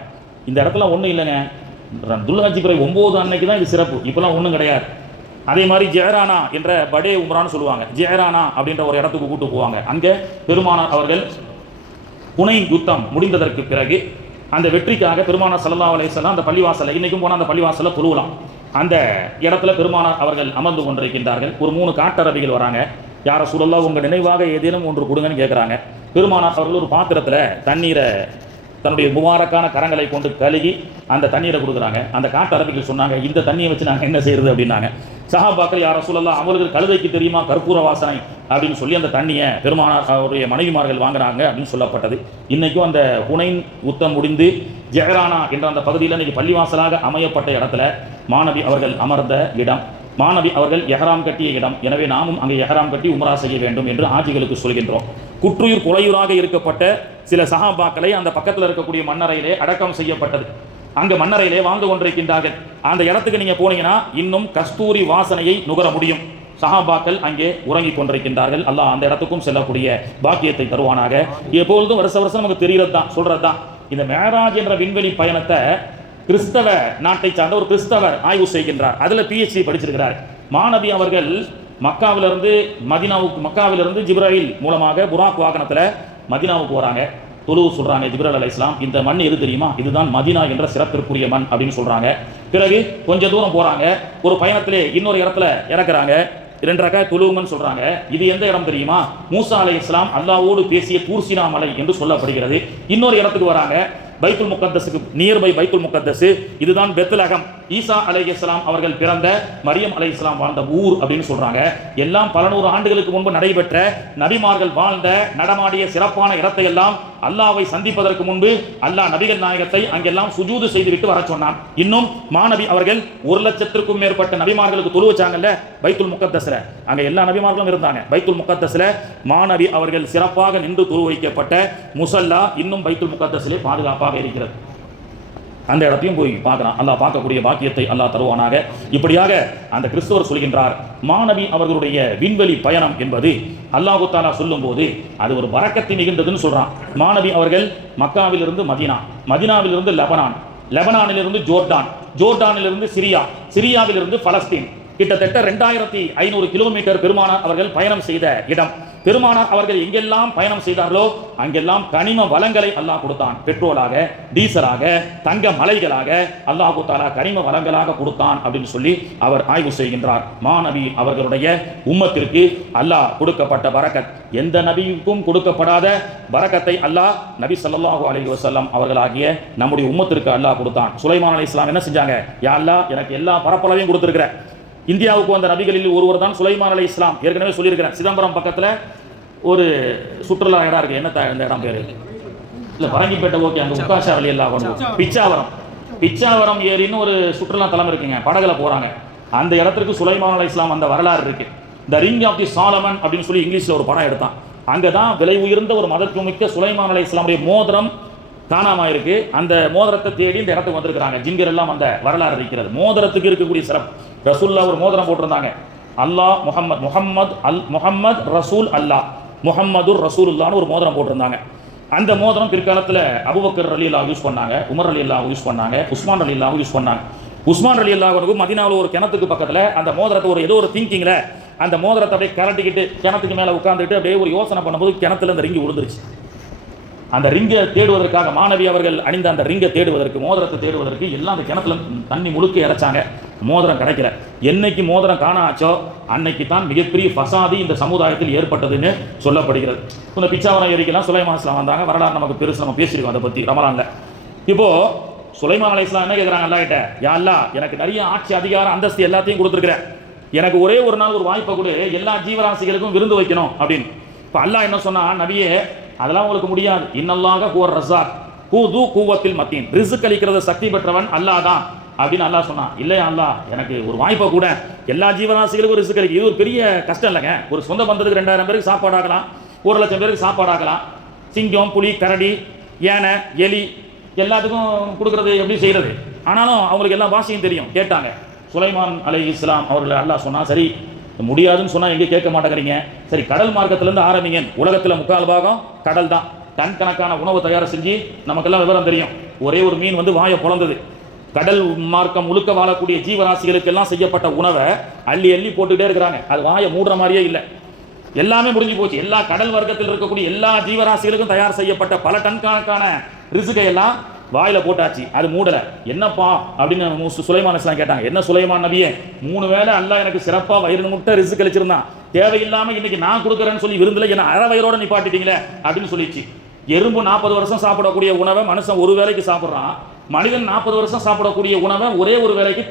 இந்த இடத்துல ஒன்றும் இல்லைங்க, துல்ஹஜ் பிறை 9 அன்னைக்கு தான் இது சிறப்பு. இப்போலாம் ஒன்றும் கிடையாது. அதே மாதிரி ஜெஹரானா என்ற படே உம்ரான்னு சொல்லுவாங்க. ஜெஹரானா அப்படின்ற ஒரு இடத்துக்கு கூட்டு போவாங்க. அங்கே பெருமானார் அவர்கள் புனைன் யுத்தம் முடிந்ததற்கு பிறகு அந்த வெற்றிக்காக பெருமானார் ஸல்லல்லாஹு அலைஹி வஸல்லம் அந்த பள்ளிவாசலை, இன்றைக்கும் போனால் அந்த பள்ளிவாசலை தொழுவலாம். அந்த இடத்துல பெருமானார் அவர்கள் அமர்ந்து கொண்டிருக்கின்றார்கள். ஒரு 3 காட்டரபிகள் வராங்க. யார ரசூலல்லாஹ் உங்கள் நினைவாக ஏதேனும் ஒன்று கொடுங்கன்னு கேட்குறாங்க. பெருமானார் அவர்கள் ஒரு பாத்திரத்தில் தண்ணீரை தன்னுடைய முபாரக்கான கரங்களை கொண்டு கழுகி அந்த தண்ணீரை கொடுக்குறாங்க. அந்த காட்டு அரபிகள் சொன்னாங்க, இந்த தண்ணியை வச்சு நாங்கள் என்ன செய்யறது அப்படின்னாங்க. சஹாபாக்கள் யார் ரசூலல்லாஹ், அவர்கள் கழுதைக்கு தெரியுமா கற்பூர வாசனை அப்படின்னு சொல்லி அந்த தண்ணியை பெருமானார் அவருடைய மனைவிமார்கள் வாங்குறாங்க அப்படின்னு சொல்லப்பட்டது. இன்றைக்கும் அந்த ஹுனைன் யுத்தம் முடிந்து ஜெஹரானா என்ற அந்த பகுதியில் இன்றைக்கி பள்ளிவாசலாக அமையப்பட்ட இடத்துல மாணவி அவர்கள் அமர்ந்த இடம், மாணவி அவர்கள் எஹராம் கட்டிய இடம். எனவே நாமும் அங்கே எஹராம் கட்டி உம்ரா செய்ய வேண்டும் என்று ஆஜிகளுக்கு சொல்கின்றோம். குற்றுயிர் குலையூராக இருக்கப்பட்ட சில சஹாபாக்களை அந்த பக்கத்தில் இருக்கக்கூடிய மண்ணறையிலே அடக்கம் செய்யப்பட்டது. அங்கே மண்ணறையிலே வாழ்ந்து கொண்டிருக்கின்றார்கள். அந்த இடத்துக்கு நீங்கள் போனீங்கன்னா இன்னும் கஸ்தூரி வாசனையை நுகர முடியும். சஹாபாக்கள் அங்கே உறங்கிக் கொண்டிருக்கின்றார்கள். அல்லாஹ் அந்த இடத்துக்கும் செல்லக்கூடிய பாக்கியத்தை தருவானாக. எப்பொழுதும் வருஷ வருஷம் நமக்கு தெரிகிறது தான், சொல்கிறது தான். இந்த மேராஜ் என்ற விண்வெளி பயணத்தை கிறிஸ்தவ நாட்டை சார்ந்த ஒரு கிறிஸ்தவர் ஆய்வு செய்கின்றார். அதில் PhD படிச்சிருக்கிறார். மாணவி அவர்கள் மக்காவிலிருந்து ஜிப்ராயில் மூலமாக புராக் வாகனத்தில் மதினாவுக்கு வராங்க. தொழுவு சொல்கிறாங்க. ஜிப்ராயில் அலைஹிஸ்ஸலாம், இந்த மண் எது தெரியுமா, இதுதான் மதினா என்ற சிறப்பிற்குரிய மண் அப்படின்னு சொல்கிறாங்க. பிறகு கொஞ்சம் தூரம் போகிறாங்க. ஒரு பயணத்திலே இன்னொரு இடத்துல இறக்குறாங்க. 2 ரக்காத் தொழுவுங்கன்னு சொல்கிறாங்க. இது எந்த இடம் தெரியுமா, மூசா அலைஹிஸ்ஸலாம் அல்லாஹ்வோடு பேசிய தூர்சினா மலை என்று சொல்லப்படுகிறது. இன்னொரு இடத்துக்கு வராங்க, பைத்துல் முகத்தஸுக்கு நியர்பை பைத்துல் முகத்தஸ், இதுதான் பெத்லகம், ஈசா அலைஹிஸ்ஸலாம் அவர்கள் பிறந்த, மரியம் அலைஹிஸ்ஸலாம் வாழ்ந்த ஊர் அப்படின்னு சொல்றாங்க. எல்லாம் பல நூறு ஆண்டுகளுக்கு முன்பு நடைபெற்ற, நபிமார்கள் வாழ்ந்த நடமாடிய சிறப்பான இடத்தை எல்லாம் அல்லாஹ்வை சந்திப்பதற்கு முன்பு அல்லாஹ் நபிகள் நாயகத்தை அங்கெல்லாம் சுஜூது செய்துவிட்டு வர சொன்னான். இன்னும் மாணவி அவர்கள் 1,00,000க்கும் மேற்பட்ட நபிமார்களுக்கு தொழு வச்சாங்கல்ல பைத்துல் முகத்தஸ்ல, அங்க எல்லா நபிமார்களும் இருந்தாங்க. பைத்துல் முகத்தஸ்ல மாணவி அவர்கள் சிறப்பாக நின்று தொழு வைக்கப்பட்ட முசல்லா இன்னும் பைத்துல் முகத்தஸ்லே பாதுகாப்பாக இருக்கிறது. அந்த இடத்தையும் போய் பார்க்கலாம். அல்லாஹ் பார்க்கக்கூடிய பாக்கியத்தை அல்லாஹ் தருவானாக. இப்படியாக அந்த கிறிஸ்தவர் சொல்கின்றார், மாணவி அவர்களுடைய விண்வெளி பயணம் என்பது அல்லாஹு தஆலா சொல்லும் போது அது ஒரு பரக்கத்தை மிகுந்ததுன்னு சொல்றான். மாணவி அவர்கள் மக்காவிலிருந்து மதீனா, மதீனாவிலிருந்து லெபனான், லெபனானிலிருந்து ஜோர்டான், ஜோர்டானிலிருந்து சிரியா, சிரியாவிலிருந்து பலஸ்தீன், கிட்டத்தட்ட 2500 கிலோமீட்டர் பெருமானார் அவர்கள் பயணம் செய்த இடம். பெருமானார் அவர்கள் எங்கெல்லாம் பயணம் செய்தார்களோ அங்கெல்லாம் கனிம வளங்களை அல்லாஹ் கொடுத்தான். பெட்ரோலாக, டீசலாக, தங்க மலைகளாக அல்லாஹு தஆலா கனிம வளங்களாக கொடுத்தான் அப்படின்னு சொல்லி அவர் ஆய்வு செய்கின்றார். மாநபி அவர்களுடைய உம்மத்திற்கு அல்லாஹ் கொடுக்கப்பட்ட பரக்கத், எந்த நபிக்கும் கொடுக்கப்படாத பரக்கத்தை அல்லாஹ் நபி ஸல்லல்லாஹு அலைஹி வஸல்லம் அவர்களாகிய நம்முடைய உம்மத்திற்கு அல்லாஹ் கொடுத்தான். சுலைமான் அலைஹிஸ்ஸலாம் என்ன செஞ்சாங்க, யா அல்லாஹ் எனக்கு எல்லா பரப்பளவையும் கொடுத்திருக்கிற. இந்தியாவுக்கு வந்த நபிகளில் ஒருவர் தான் சுலைமான் அலைஹிஸ்ஸலாம். ஏற்கனவே சொல்லியிருக்கிறேன். சிதம்பரம் பக்கத்தில் ஒரு சுற்றுலா இடம் இருக்கு. என்ன இந்த இடம் பேரு இல்லை, பரங்கிப்பேட்டை. ஓகே, அங்கே உக்காஷா வழி எல்லாம் வரும். பிச்சாவரம், பிச்சாவரம் ஏரின்னு ஒரு சுற்றுலா தலம் இருக்குங்க. படகுல போறாங்க. அந்த இடத்துக்கு சுலைமான் அலைஹிஸ்ஸலாம் அந்த வரலாறு இருக்கு. The ring of the Solomon அப்படின்னு சொல்லி இங்கிலீஷ்ல ஒரு படம் எடுத்தான். அங்கதான் விலை உயர்ந்த ஒரு மதத்துவமிக்க சுலைமான் அலைஹிஸ்ஸலாமுடைய மோதிரம் காணாம இருக்கு. அந்த மோதிரத்தை தேடி இந்த இடத்துக்கு வந்திருக்கிறாங்க. ஜிங்கர் எல்லாம் அந்த வரலாறு இருக்கிறது. மோதிரத்துக்கு இருக்கக்கூடிய சிறப்பு, ரசூல்லா ஒரு மோதிரம் போட்டிருந்தாங்க. அல்லாஹ் முஹம்மத் ரசூல் அல்லாஹ் முஹம்மதுர் ரசூலுல்லாஹ்னு ஒரு மோதிரம் போட்டிருந்தாங்க. அந்த மோதிரம் பிற்காலத்தில் அபூபக்கர் ரலியல்லாஹு யூஸ் பண்ணாங்க, உமர் ரலியல்லாஹு யூஸ் பண்ணாங்க, உஸ்மான் ரலியல்லாஹு யூஸ் பண்ணாங்க. உஸ்மான் ரலியல்லாஹு மதீனாவில் ஒரு கிணத்துக்கு பக்கத்தில் அந்த மோதிரத்தை ஒரு ஏதோ ஒரு திங்கிங்கில் அந்த மோதிரத்தை அப்படியே கரட்டிக்கிட்டு கிணத்துக்கு மேலே உட்காந்துட்டு அப்படியே ஒரு யோசனை பண்ணும்போது கிணத்துல அந்த ரிங்கி விழுந்துருச்சு. அந்த ரிங்கை தேடுவதற்காக மாணவி அவர்கள் அணிந்த அந்த ரிங்கை தேடுவதற்கு, மோதிரத்தை தேடுவதற்கு எல்லாம் அந்த கிணத்துல தண்ணி முழுக்க இறைச்சாங்க. மோதிரம் கிடைக்கல. என்னைக்கு மோதிரம் காணாச்சோ அன்னைக்கு தான் மிகப்பெரிய ஃபசாதி இந்த சமுதாயத்தில் ஏற்பட்டதுன்னு சொல்லப்படுகிறது. இந்த பிச்சாவரம் ஏரிக்கெல்லாம் சுலைமான் அலைஹிஸ்ஸலாம் வந்தாங்க. வரலாறு நமக்கு பெருசு, நம்ம பேசியிருக்கோம் அதை பற்றி ரமலான்ல. இப்போ சுலைமான் அலைஹிஸ்ஸலாம் என்ன கேட்குறாங்க, அல்லாஹ் கிட்ட, யா அல்லாஹ் எனக்கு நிறைய ஆட்சி அதிகாரம் அந்தஸ்து எல்லாத்தையும் கொடுத்துருக்கிறேன், எனக்கு ஒரே ஒரு நாள் ஒரு வாய்ப்பை கொடு, எல்லா ஜீவராசிகளுக்கும் விருந்து வைக்கணும் அப்படின்னு. இப்போ அல்லாஹ் என்ன சொன்னா, நபியே அதெல்லாம் உங்களுக்கு முடியாது. இன்னல்லாஹ ஹுவர் ரஸாக் ஹூது குவத்தில் மத்தீன், ரிஸ்க் அளிக்கிறது சக்தி பெற்றவன் அல்லாஹ் தான் அப்படின்னு அல்லாஹ் சொன்னான். இல்லையா அல்லாஹ் எனக்கு ஒரு வாய்ப்பை கூட, எல்லா ஜீவராசிகளுக்கும் ரிஸ்க் அளிக்க, இது ஒரு பெரிய கஷ்டம் இல்லைங்க. ஒரு சொந்த பந்தத்துக்கு 2000 பேருக்கு சாப்பாடு ஆக்கலாம், 1,00,000 பேருக்கு சாப்பாடு ஆக்கலாம். சிங்கம், புலி, கரடி, யானை, எலி எல்லாத்துக்கும் கொடுக்கறது எப்படி செய்யறது? ஆனாலும் அவங்களுக்கு எல்லா பாஷையும் தெரியும். கேட்டாங்க. சுலைமான் அலைஹிஸ்ஸலாம் அவர்கள் அல்லாஹ் சொன்னா, சரி முடியாதுன்னு சொன்னால் எங்கே கேட்க மாட்டேங்கிறீங்க, சரி கடல் மார்க்கத்திலேருந்து ஆரம்பிங்க. உலகத்தில் 3/4 பாகம் கடல் தான். டன் கணக்கான உணவு தயார் செஞ்சு நமக்கெல்லாம் விவரம் தெரியும். ஒரே ஒரு மீன் வந்து வாயை பொழந்தது. கடல் மார்க்கம் முழுக்க வாழக்கூடிய ஜீவராசிகளுக்கெல்லாம் செய்யப்பட்ட உணவை அள்ளி அள்ளி போட்டுக்கிட்டே இருக்கிறாங்க. அது வாயை மூடுற மாதிரியே இல்லை. எல்லாமே முடிஞ்சு போச்சு. எல்லா கடல் வர்க்கத்தில் இருக்கக்கூடிய எல்லா ஜீவராசிகளுக்கும் தயார் செய்யப்பட்ட பல டன் கணக்கான ரிசுகை எல்லாம் வாயில போட்டாச்சு. அது மூடல. என்னப்பா அப்படின்னு சுலைமான் அலைஹிஸ்ஸலாம் கேட்டாங்க. என்ன சுலைமான் நபியே, 3 வேளை அல்லாஹ் எனக்கு சிறப்பா வயிறு முட்டை ரிஸ்க் அளிச்சிருந்தான், தேவையில்லாம இன்னைக்கு நான் கொடுக்குறேன்னு சொல்லி விருந்துல என்ன அரை வயிறோட நிப்பாட்டிட்டீங்களே அப்படின்னு சொல்லிச்சு. எறும்பு 40 வருஷம் சாப்பிடக்கூடிய உணவை மனுஷன் ஒரு வேளைக்கு சாப்பிட்றான். மனிதன் 40 வருஷம் சாப்பிடக்கூடிய உணவை ஒரே ஒரு வேளைக்கு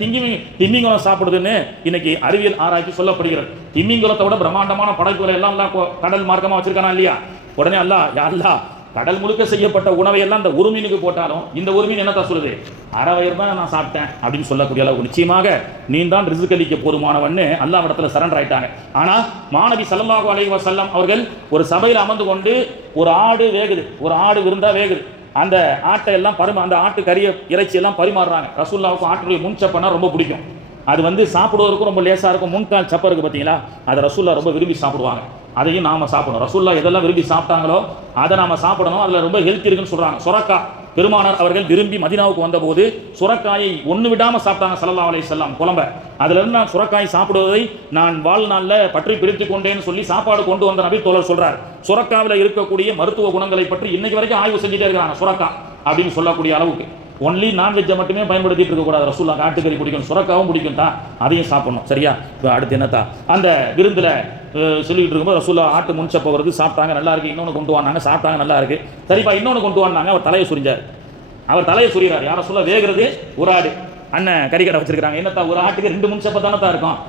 திமிங்கலம் சாப்பிடுதுன்னு இன்னைக்கு அறிவியல் ஆராய்ச்சி சொல்லப்படுகிறது. திமிங்கலத்தை விட பிரம்மாண்டமான படைப்புகளை எல்லாம் கடல் மார்க்கமாக வச்சிருக்கானா இல்லையா? உடனே அல்லா கடல் முழுக்க செய்யப்பட்ட உணவை எல்லாம் இந்த உருமீனுக்கு போட்டாலும் இந்த உருமீன் என்னத்தான் சொல்லுது? அரை வயிறு தான் நான் சாப்பிட்டேன் அப்படின்னு சொல்லக்கூடிய அளவுக்கு நிச்சயமாக நீ தான் ரிஸ்க் அளிக்க போதுமானவன்னு அல்லாஹ் இடத்துல சரண்டர் ஆயிட்டாங்க. ஆனால் மாநபி ஸல்லல்லாஹு அலைஹி வஸல்லம் அவர்கள் ஒரு சபையில் அமர்ந்து கொண்டு ஒரு ஆடு வேகுது, ஒரு ஆடு விருந்தா வேகுது. அந்த ஆட்டை எல்லாம் அந்த ஆட்டு கறிய இறைச்சி எல்லாம் பரிமாறுறாங்க. ரசூலுல்லாஹ்வுக்கு ஆட்டுடைய முன்சப்பனா ரொம்ப பிடிக்கும். அது சாப்பிடுவதற்கும் ரொம்ப லேசாக இருக்கும். முன்கால் சப்பை இருக்குது பார்த்தீங்களா, அதை ரசூல்லா ரொம்ப விரும்பி சாப்பிடுவாங்க. அதையும் நாம் சாப்பிடணும். ரசூல்லா எதெல்லாம் விரும்பி சாப்பிட்டாங்களோ அதை நாம் சாப்பிடணும். அதில் ரொம்ப ஹெல்த் இருக்குன்னு சொல்கிறாங்க. சுரக்கா பெருமானார் அவர்கள் விரும்பி மதீனாவுக்கு வந்தபோது சுரக்காயை ஒன்று விடாமல் சாப்பிட்டாங்க ஸல்லல்லாஹு அலைஹி வஸல்லம் குழம்ப. அதிலிருந்து நான் சுரக்காய் சாப்பிடுவதை நான் வாழ்நாளில் பற்றி பிரித்து கொண்டேன்னு சொல்லி சாப்பாடு கொண்டு வந்த நபி தோழர் சொல்கிறார். சுரக்காவில் இருக்கக்கூடிய மருத்துவ குணங்களை பற்றி இன்னைக்கு வரைக்கும் ஆய்வு செஞ்சுட்டே இருக்கிறாங்க. சுரக்கா அப்படின்னு சொல்லக்கூடிய அளவுக்கு ஒன்லி நான்வெஜ்ஜை மட்டுமே பயன்படுத்திட்டு இருக்கக்கூடாது. ரசூல்லா ஆட்டுக்கறி பிடிக்கும், சுரக்காவும் பிடிக்கும்டா, அதையும் சாப்பிடணும். சரியா? இப்போ அடுத்து என்னத்தா அந்த விருந்தில் சொல்லிக்கிட்டு இருக்கும்போது ரசூல்லா ஆட்டு முன்சப்ப வருது, சாப்பிட்டாங்க, நல்லா இருக்கு. இன்னொன்று கொண்டு வந்தாங்க, சாப்பிட்டாங்க, நல்லா இருக்கு. சரிப்பா இன்னொன்று கொண்டு வந்தாங்க. அவர் தலையை சுரிஞ்சார். அவர் தலையை சுரிகிறார். யாரை சொல்ல வேகிறது ஒரு ஆடு. அண்ணன் கறிக்கடை வச்சிருக்காங்க. என்னத்தா ஒரு ஆட்டுக்கு 2 முன்சப்ப தானே தான் இருக்கும்.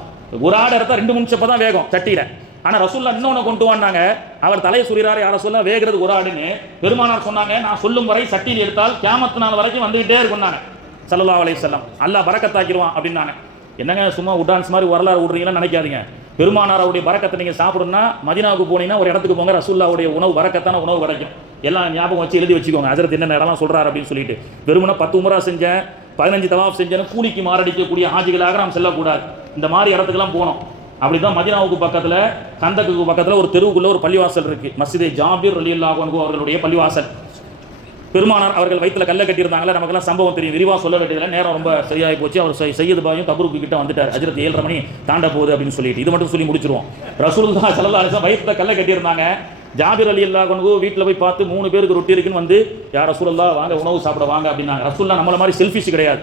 ஒரு ஆடு எடுத்தா 2 முன்சப்ப தான் வேகும் சட்டியில். ஆனால் ரசூல்லா இன்னொன்று கொண்டு வந்தாங்க. அவர் தலையை சுரிகிறார். யாரை சொல்ல வேகிறது ஒரு ஆடுன்னு பெருமானார் சொன்னாங்க. நான் சொல்லும் வரை சட்டியில் எடுத்தால் கியாமத்து நாள் வரைக்கும் வந்துகிட்டே இருக்குன்னாங்க ஸல்லல்லாஹு அலைஹி வஸல்லம். அல்லாஹ் பரக்கத்தாக்கிடுவான் அப்படின்னாங்க. என்னங்க சும்மா உடான்ஸ் மாதிரி வரலாறு விடுறீங்கன்னு நினைக்காதீங்க. பெருமானார் அவருடைய பரக்கத்தை நீங்கள் சாப்பிடணும்னா மதீனாவுக்கு போனீங்கன்னா ஒரு இடத்துக்கு போங்க, ரசூல்லாவுடைய உணவு பரக்கத்தான உணவு கிடைக்கும். எல்லாம் ஞாபகம் வச்சு எழுதி வச்சுக்கோங்க. ஹஜ்ரத் என்னென்ன இடம்லாம் சொல்கிறார் அப்படின்னு சொல்லிட்டு. வெறுமனா 10 உம்ரா செஞ்சேன், 15 தவாஃப் செஞ்சேன்னு கூலிக்கு மாரடிக்கக்கூடிய ஹாஜிகளாக நாம் செல்லக்கூடாது. இந்த மாதிரி இடத்துக்குலாம் போனோம். அப்படி தான் மதீனாவுக்கு பக்கத்தில் கந்தக்கு பக்கத்தில் ஒரு தெருவுக்குள்ளே ஒரு பள்ளிவாசல் இருக்குது. மஸ்ஜிதே ஜாபிர் ரலியல்லாஹு அன்ஹு அவர்களுடைய பள்ளிவாசல். பெருமானார் அவர்கள் வயிற்றில் கல்லை கட்டியிருந்தாங்களே, நமக்கெல்லாம் சம்பவம் தெரியும். விரிவாக சொல்ல வேண்டியதில்லை, நேரம் ரொம்ப சரியாகி போச்சு. அவர் சையது பாயும் தபுருக்கு கிட்ட வந்துட்டார். ஹஜ்ரத் 7:30 மணி தாண்ட போகுது அப்படின்னு சொல்லிட்டு இது மட்டும் சொல்லி முடிச்சிருவோம். ரசூலுல்லாஹி ஸல்லல்லாஹு அலைஹி வஸல்லம் வயிற்றில் கல்லை கட்டியிருந்தாங்க. ஜாபிர் ரலியல்லாஹு அன்ஹு வீட்டில் போய் பார்த்து 3 பேருக்கு ரொட்டி இருக்குன்னு வந்து, யா ரசூலுல்லாஹ் வாங்க உணவு சாப்பிட வாங்க அப்படின்னாங்க. ரசூலுல்லாஹ் நம்மள மாதிரி செல்ஃபிஷ் கிடையாது.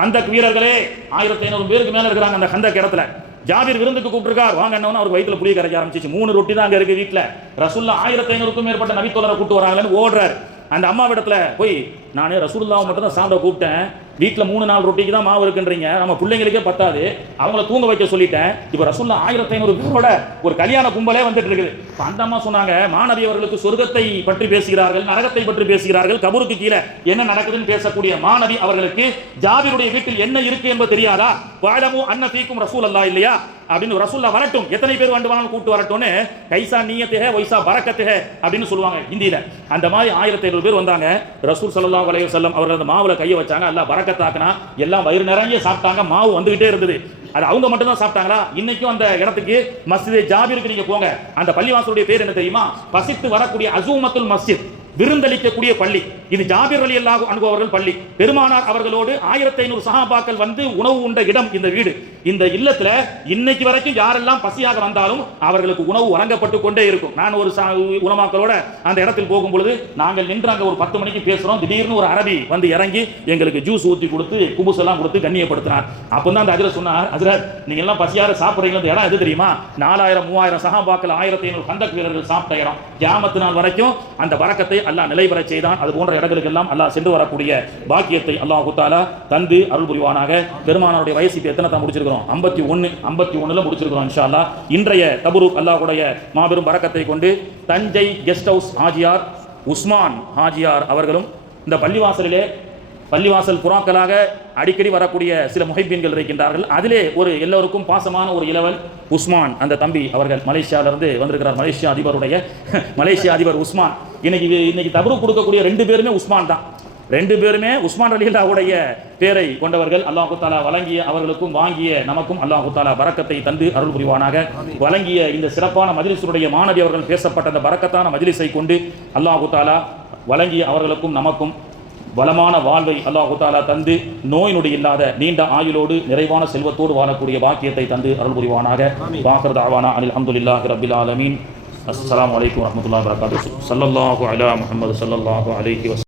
கந்தக் வீரர்களே 1500 பேருக்கு மேலே இருக்கிறாங்க அந்த கந்தக் இடத்துல. ஜாபிர் விருந்துக்கு கூப்பிட்டுருக்கார், வாங்க என்னன்னா அவருக்கு வயிற்றுல புளிய கரைக்க ஆரம்பிச்சிச்சு. 3 ரொட்டி தான் அங்கே இருக்கு வீட்டில். ரசூலுல்லாஹ் 1500க்கும் மேற்பட்ட நபித்தோழரை கூப்பிட்டு வராங்கன்னு ஓடுறாரு. அந்த அம்மாவிடத்துல போய் நான் ரசூலுல்லாஹ் மட்டும் தான் சாப்பிட கூப்பிட்டேன், வீட்டில் 3-4 ரொட்டிக்கு தான் மாவு இருக்குன்றீங்க, நம்ம பிள்ளைங்களுக்கே பத்தாது, அவங்கள தூங்க வைக்க சொல்லிட்டேன். இப்போ ரசூலுல்லாஹ் 1500 பேரோட ஒரு கல்யாண கும்பலே வந்துட்டு இருக்குது. இப்போ அந்த அம்மா சொன்னாங்க, மாநபி அவர்களுக்கு சொர்க்கத்தை பற்றி பேசுகிறார்கள், நரகத்தை பற்றி பேசுகிறார்கள், கபருக்கு கீழே என்ன நடக்குதுன்னு பேசக்கூடிய மாநபி அவர்களுக்கு ஜாபிருடைய வீட்டில் என்ன இருக்கு என்பது தெரியாதா? வாலமு அன்ன ஃபீக்கும் ரசூலுல்லாஹ் இல்லையா அப்படின்னு ரசூலுல்லாஹ் வரட்டும், எத்தனை பேர் வேண்டுமானாலும் கூப்பிட்டு வரட்டும்னு கைசா நீயத்தே வைசா பரக்கத்தே அப்படின்னு சொல்லுவாங்க ஹிந்தியில. அந்த மாதிரி 1500 பேர் வந்தாங்க. ரசூல் ஸல்லல்லாஹு அலைஹி வஸல்லம் அவர்கள் அந்த மாவுல கையை வச்சாங்க. அல்லாஹ் பரக்கத்தாக்குனா எல்லாம் வயிறு நிறைய சாப்பிட்டாங்க. மாவு வந்துகிட்டே இருந்தது. அது அவங்க மட்டும் தான் சாப்பிட்டாங்களா? இன்னைக்கும் அந்த இடத்துக்கு மஸ்ஜிதே ஜாபிருக்கு நீங்க போங்க. அந்த பள்ளிவாசலுடைய பேர் என்ன தெரியுமா? பசித்து வரக்கூடிய அசூமத்துல் மஸ்ஜித், விருந்தளிக்கக்கூடிய பள்ளி. இது ஜாபிர் ரலியல்லாஹு அன்ஹு அவர்கள் பள்ளி. பெருமானார் அவர்களோடு 1500 சஹாபாக்கள் வந்து உணவு உண்ட இடம் இந்த வீடு. இந்த இல்லத்துல இன்னைக்கு வரைக்கும் யாரெல்லாம் பசியாக வந்தாலும் அவர்களுக்கு உணவு வழங்கப்பட்டு கொண்டே இருக்கும். நான் ஒரு உலமாக்களோட அந்த இடத்தில் போகும் பொழுது நாங்கள் நின்று அங்க ஒரு 10 மணிக்கு பேசுறோம். திடீர்னு ஒரு அரபி வந்து இறங்கி எங்களுக்கு ஜூஸ் ஊற்றி கொடுத்து குபுஸ் எல்லாம் கொடுத்து கண்ணியப்படுத்தினார். அப்பதான் அந்த ஹஜ்ரத் சொன்னார், ஹஜ்ரத் நீங்க எல்லாம் பசியார சாப்பிடுறீங்க, இடம் எது தெரியுமா? 4000-3000 சஹாபாக்கள் 1500 கந்தக் வீரர்கள் சாப்பிட்ட இடம். கியாமத் நாள் வரைக்கும் அந்த பரக்கத்தை அல்லாஹ் நிலைபெற செய்தான். அது போன்ற இடங்களுக்கெல்லாம் அல்லாஹ் சென்று வரக்கூடிய பாக்கியத்தை அல்லாஹ் தஆலா தந்து அருள் புரிவானாக. பெருமானாருடைய வயசு இப்போ எத்தனை தான் முடிச்சிருக்கிறோம்? 51 முடிச்சிருக்கிறோம் இன்ஷா அல்லாஹ். இன்றைய தபுருக் அல்லாஹ்வுடைய மாபெரும் பரக்கத்தை கொண்டு தஞ்சை கெஸ்ட் ஹவுஸ் ஹாஜியார் உஸ்மான் ஹாஜியார் அவர்களும் இந்த பள்ளிவாசல் புறாக்களாக அடிக்கடி வரக்கூடிய சில முஹிப்பீன்கள் இருக்கின்றார்கள். அதிலே ஒரு எல்லோருக்கும் பாசமான ஒரு இளவல் உஸ்மான், அந்த தம்பி அவர்கள் மலேசியாவிலிருந்து வந்திருக்கிறார். மலேசியா அதிபர் உஸ்மான். இன்னைக்கு தபுருக் கொடுக்கக்கூடிய 2 பேருமே உஸ்மான் தான். 2 பேருமே உஸ்மான் ரலியல்லாஹுடைய பேரை கொண்டவர்கள். அல்லாஹ் தஆலா வழங்கிய அவர்களுக்கும் வாங்கிய நமக்கும் அல்லாஹ் தஆலா பரக்கத்தை தந்து அருள் புரிவானாக. வழங்கிய இந்த சிறப்பான மஜ்லிஸுடைய மாணவி அவர்கள் பேசப்பட்ட அந்த பரக்கத்தான மஜ்லிஸை கொண்டு அல்லாஹ் தஆலா வழங்கிய அவர்களுக்கும் நமக்கும் வளமான வாழ்வை அல்லாஹ் தஆலா தந்து நோய் நொடி இல்லாத நீண்ட ஆயுளோடு நிறைவான செல்வத்தோடு வாழக்கூடிய பாக்கியத்தை தந்து அருள் புரிவானாக. வாஹிர் தஅவானா அனில் ஹம்துலில்லாஹி ரப்பில் ஆலமீன். அஸ்ஸலாமு அலைக்கும் வரஹ்மத்துல்லாஹி வபரகாத்துஹு. ஸல்லல்லாஹு அலா முஹம்மது ஸல்லல்லாஹு அலைஹி வஸல்லம்.